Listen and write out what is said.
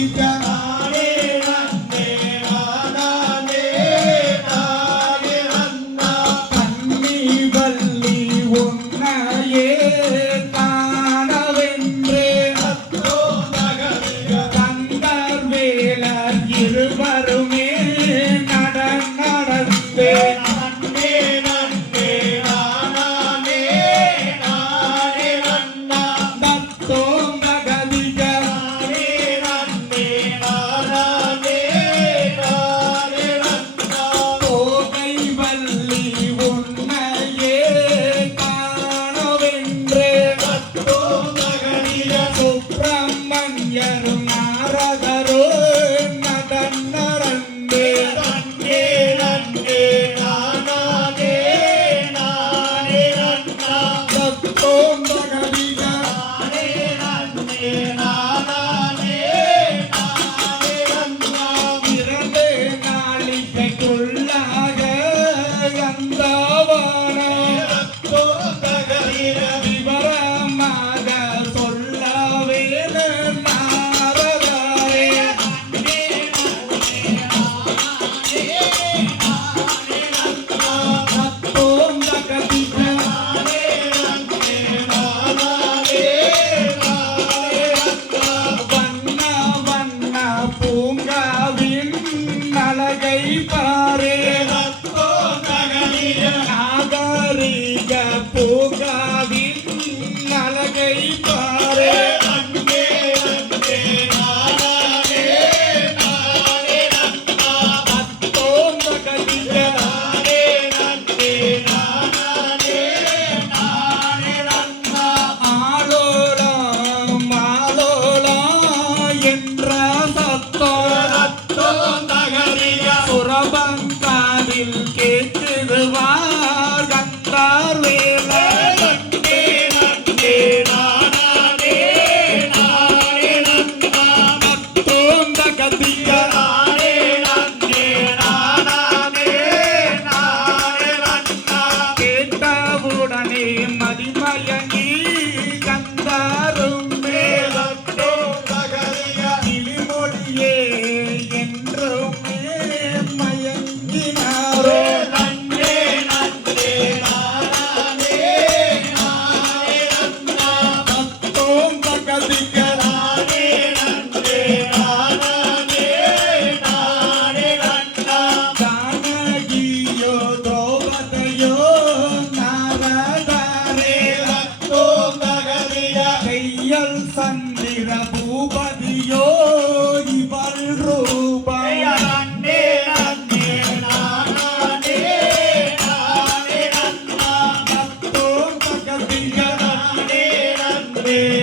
Yeah. ದಾವಾ காதில் கேட்குதுவா Qatar வேலை. கேட்டவுடனே மதிமயங்கி என்றும் You.